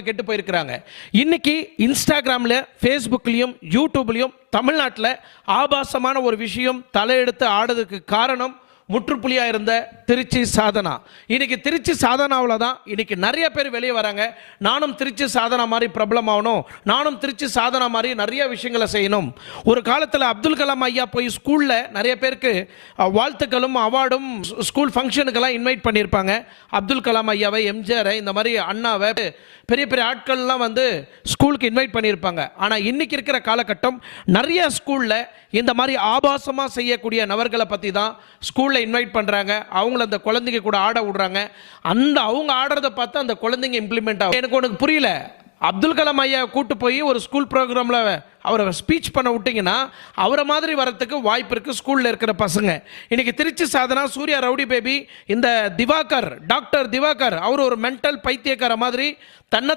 கெட்டு போயிருக்கிறாங்க. இன்னைக்கு இன்ஸ்டாகிராம்ல, ஃபேஸ்புக்லயும், யூடியூப்லயும் தமிழ்நாட்டில் ஆபாசமான ஒரு விஷயம் தலையெடுத்து ஆடுறதுக்கு காரணம் முற்றுப்புள்ளியா இருந்த திருச்சி சாதனா. இன்னைக்கு திருச்சி சாதனாவில் தான் இன்னைக்கு நிறைய பேர் வெளியே வராங்க. நானும் திருச்சி சாதனா மாதிரி பிரபலம் ஆகணும், நானும் திருச்சி சாதனா மாதிரி நிறைய விஷயங்களை செய்யணும். ஒரு காலத்தில் அப்துல் கலாம் ஐயா போய் ஸ்கூலில் நிறைய பேருக்கு வாழ்த்துக்களும் அவார்டும் ஸ்கூல் ஃபங்க்ஷனுக்கெல்லாம் இன்வைட் பண்ணியிருப்பாங்க. அப்துல் கலாம் ஐயாவை, எம்ஜிஆரை, இந்த மாதிரி அண்ணாவை, பெரிய பெரிய ஆட்கள்லாம் வந்து ஸ்கூலுக்கு இன்வைட் பண்ணியிருப்பாங்க. ஆனால் இன்னைக்கு இருக்கிற காலகட்டம் நிறைய ஸ்கூலில் இந்த மாதிரி ஆபாசமாக செய்யக்கூடிய நபர்களை பற்றி தான் ஸ்கூலில் இன்வைட் பண்ணுறாங்க. அவங்கள அந்த குழந்தைங்க கூட ஆட விடுறாங்க. அவங்க ஆடுறத பார்த்து அந்த குழந்தைங்க இம்ப்ளிமெண்ட் ஆகும். எனக்கு உனக்கு புரியல. அப்துல் கலாம் ஐயா கூட்டு போய் ஒரு ஸ்கூல் ப்ரோக்ராமில் அவரை ஸ்பீச் பண்ண விட்டிங்கன்னா அவரை மாதிரி வரத்துக்கு வாய்ப்பு இருக்குது ஸ்கூலில் இருக்கிற பசங்க. இன்னைக்கு திருச்சி சாதனா, சூர்யா ரவுடி பேபி, இந்த திவாகர், டாக்டர் திவாகர், அவர் ஒரு மென்டல் பைத்தியக்கார மாதிரி தன்னை